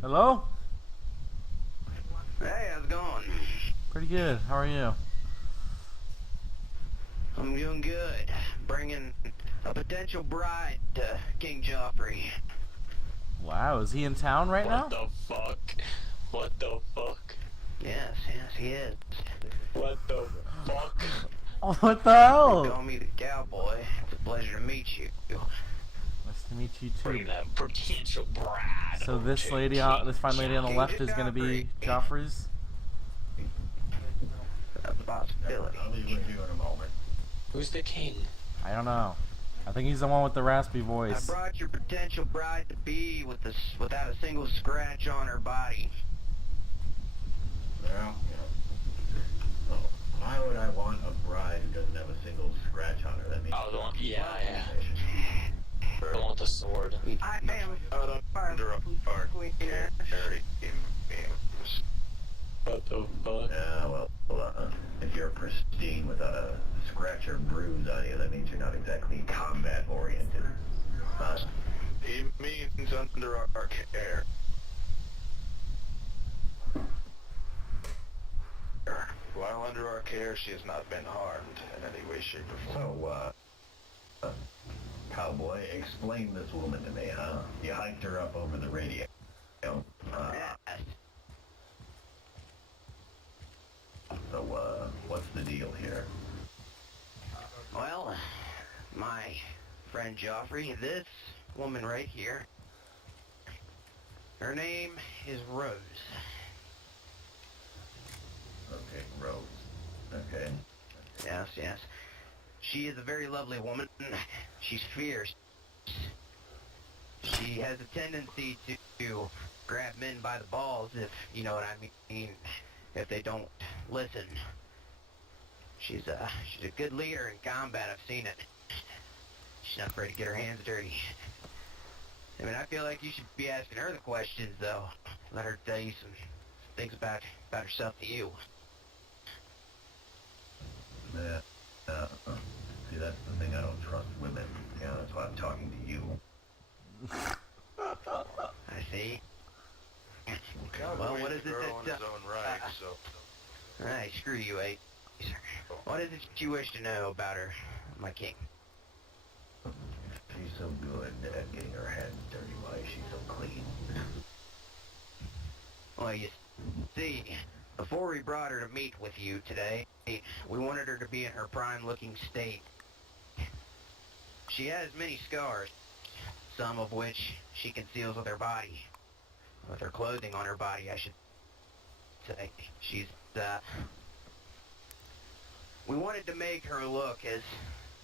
Hello? Hey, how's it going? Pretty good. How are you? I'm doing good. Bringing a potential bride to King Joffrey. Wow, is he in town right now? What the fuck? What the fuck? Yes, he is. What the fuck? Oh, what the They call hell? me the cowboy. It's a pleasure to meet you. Nice to meet you too. Bring that potential bride. So this to lady, King this fine lady on the King left is gonna Joffrey. be Joffrey's. A possibility. I'll be with you in a moment. Who's the king? I don't know. I think he's the one with the raspy I voice. brought your potential bride to be without a single scratch on her body. Well, oh, why would I want a bride who doesn't have a single scratch on her? That means Oh, the one. Yeah. The one with the sword. I am under a part. What the fuck? Yeah, well, if you're pristine without a scratch or bruise on you, that means you're not exactly combat oriented. He means under our care. While under our care, she has not been harmed in any way, shape, or form. So, cowboy, explain this woman to me, huh? You hiked her up over the radio. Yes. So, what's the deal here? Well, my friend Joffrey, this woman right here, her name is Rose. Okay, Rose. Okay. Yes. She is a very lovely woman. She's fierce. She has a tendency to grab men by the balls, if you know what I mean, if they don't listen. She's a good leader in combat, I've seen it. She's not afraid to get her hands dirty. I mean, I feel like you should be asking her the questions, though. Let her tell you some things about herself to you. Yeah. See, that's the thing. I don't trust women. Yeah, that's why I'm talking to you. I see. Cowboy Well, what is is a it girl in that... his own right, so... Alright, screw you, eh? What is it you wish to know about her, my king? She's so good at getting her hands dirty. Why is she so clean? Well, you see, before we brought her to meet with you today, we wanted her to be in her prime-looking state. She has many scars, some of which she conceals with her body. With her clothing on her body, I should say. She's, we wanted to make her look as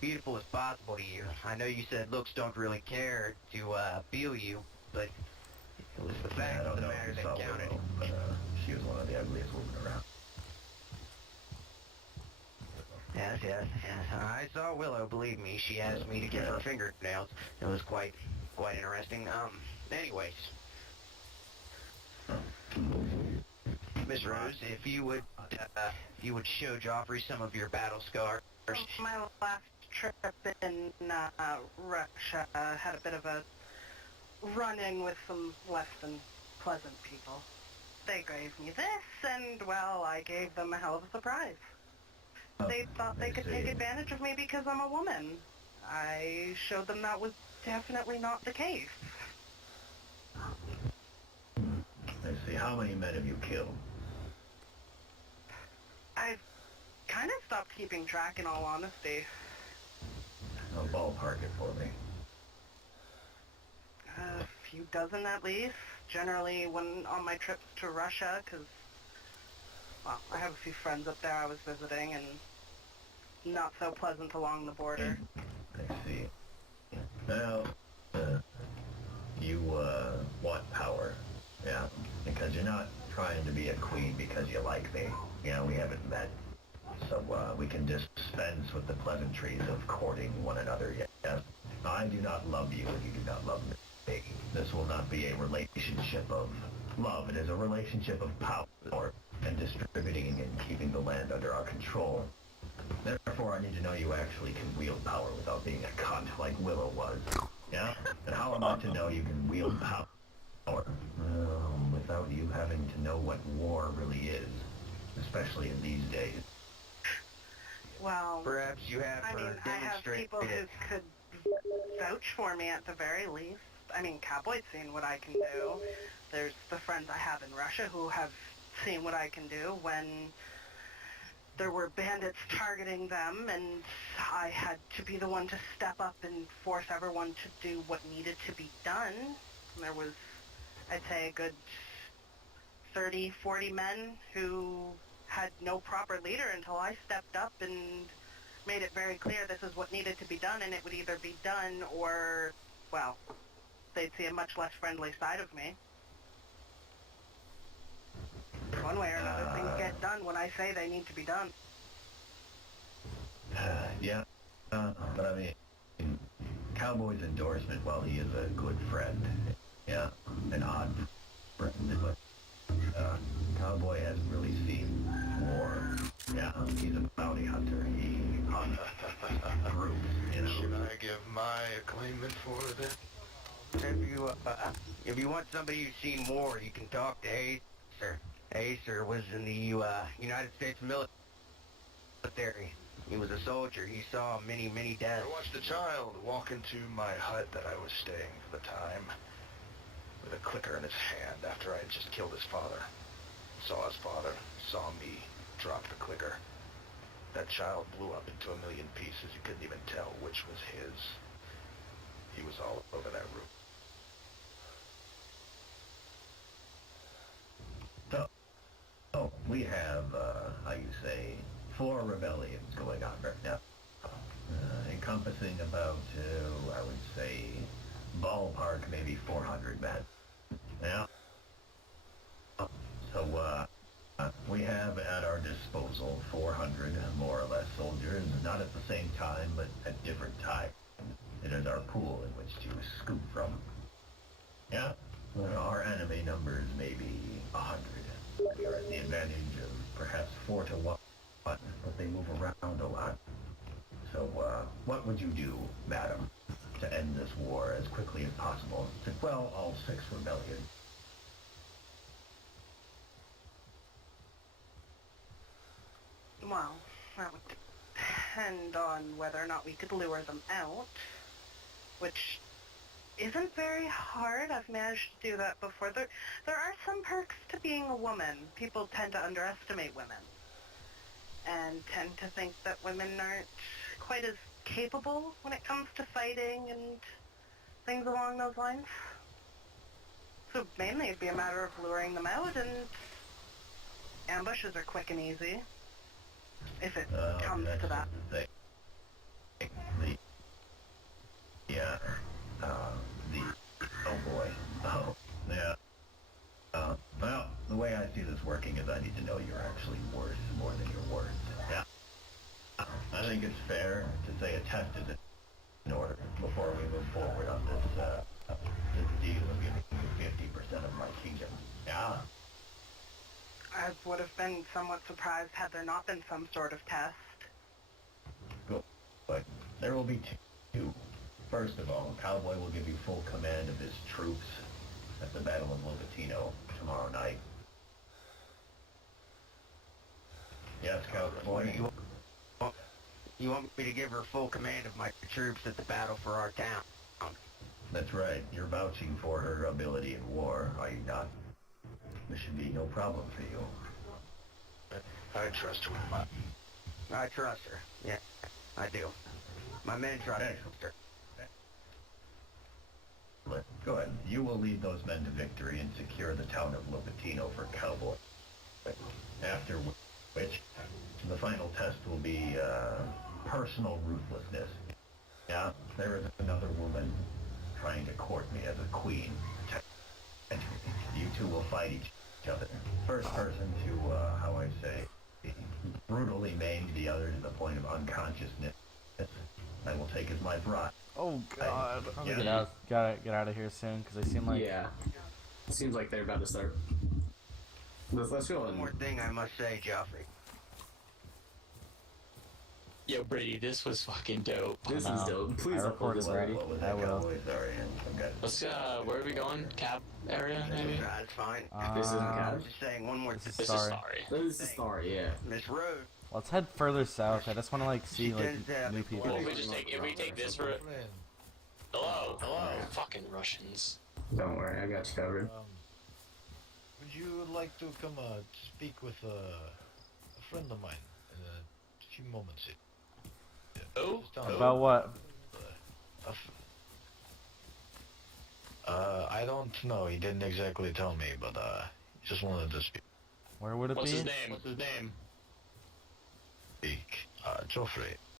beautiful as possible to you. I know you said looks don't really care to, appeal you, but it was the I fact of don't the know matter if you that saw counted. Willow, but she was one of the ugliest women around. Yes. I saw Willow, believe me. She asked me to give her fingernails. It was quite interesting. Anyways. Miss Rose, if you would show Joffrey some of your battle scars. My last trip in Russia had a bit of a run-in with some less than pleasant people. They gave me this, and, well, I gave them a hell of a surprise. They thought they could take advantage of me because I'm a woman. I showed them that was definitely not the case. I see. How many men have you killed? I've kind of stopped keeping track, in all honesty. Ballpark it for me. A few dozen at least. Generally when on my trips to Russia, because, well, I have a few friends up there I was visiting, and not so pleasant along the border. I see. Well, you, want power. Yeah, because you're not trying to be a queen because you like me. You know, we haven't met. So, we can dispense with the pleasantries of courting one another, yes? I do not love you and you do not love me. This will not be a relationship of love. It is a relationship of power and distributing and keeping the land under our control. Therefore, I need to know you actually can wield power without being a cunt like Willow was. Yeah? And how am I to know you can wield power? Oh, having to know what war really is, especially in these days. Well, Perhaps you have I her mean, I have demonstrate people who it. could vouch for me at the very least. I mean, Cowboy's seen what I can do. There's the friends I have in Russia who have seen what I can do when there were bandits targeting them, and I had to be the one to step up and force everyone to do what needed to be done. And there was, I'd say, a good 30, 40 men who had no proper leader until I stepped up and made it very clear this is what needed to be done, and it would either be done or, well, they'd see a much less friendly side of me. One way or another, things get done when I say they need to be done. Yeah, but I mean, Cowboy's endorsement, while he is a good friend, yeah, an odd friend, but Cowboy hasn't really seen war. Yeah, he's a bounty hunter. He hunts groups, you know. Should I give my acclaimment for that? If you want somebody who's seen war, you can talk to Acer. Acer was in the United States military. He was a soldier. He saw many, many deaths. I watched a child walk into my hut that I was staying for the time with a clicker in his hand after I had just killed his father. Saw his father, saw me drop the clicker. That child blew up into a million pieces. You couldn't even tell which was his. He was all over that room. So, we have, how you say, 4 rebellions going on right now. Encompassing about, I would say, ballpark maybe 400 men. Yeah. So, we have at our disposal 400 more or less soldiers, not at the same time, but at different times. It is our pool in which to scoop from. Yeah? Our enemy numbers may be 100. We are at the advantage of perhaps 4 to 1, but they move around a lot. So, what would you do, madam, to end this war as quickly as possible, to quell all 6 rebellions? Well, that would depend on whether or not we could lure them out, which isn't very hard. I've managed to do that before. There are some perks to being a woman. People tend to underestimate women and tend to think that women aren't quite as capable when it comes to fighting and things along those lines. So mainly it'd be a matter of luring them out, and ambushes are quick and easy, if it comes to that. Oh boy. Oh, yeah. Well, the way I see this working is I need to know you're actually worth more than your words. Yeah. I think it's fair to say a test is in order before we move forward on this deal of giving you 50% of my kingdom. Yeah. I would have been somewhat surprised had there not been some sort of test. Good. But there will be 2. First of all, Cowboy will give you full command of his troops at the Battle of Lobatino tomorrow night. Yes, Cowboy? You want me to give her full command of my troops at the battle for our town? That's right. You're vouching for her ability in war, are you not? This should be no problem for you. I trust her. I trust her. Yeah, I do. My men trust her. Go ahead. You will lead those men to victory and secure the town of Lobatino for Cowboy. After which, the final test will be personal ruthlessness. Yeah, there is another woman trying to court me as a queen. And you two will fight each other. First person to, how I say, brutally maim the other to the point of unconsciousness, I will take as my bride. Oh God! Yeah. Get out of here soon, because they seem like Yeah. Seems like they're about to start. Let's go One and... more thing I must say, Joffrey. Yo, Brady, this was fucking dope. This is No. dope. Please I upload recorded this, that. Brady. What was I that, will. Cowboy? Sorry, I'm good. Let's, where are we going? Cab area, maybe? That's fine. This isn't I Cab. was just saying one more This is This sorry. is sorry. This is Starry, yeah. Miss Road. Let's head further south. I just want to like see She like does that new before. people. Well, if we take this route. Hello, fucking Russians. Don't worry, I got you covered. Would you like to come speak with a friend of mine in a few moments? Oh? Just tell him, About what? I don't know. He didn't exactly tell me, but just wanted to Where would it What's be? his name? What's his name? speak. Joffrey.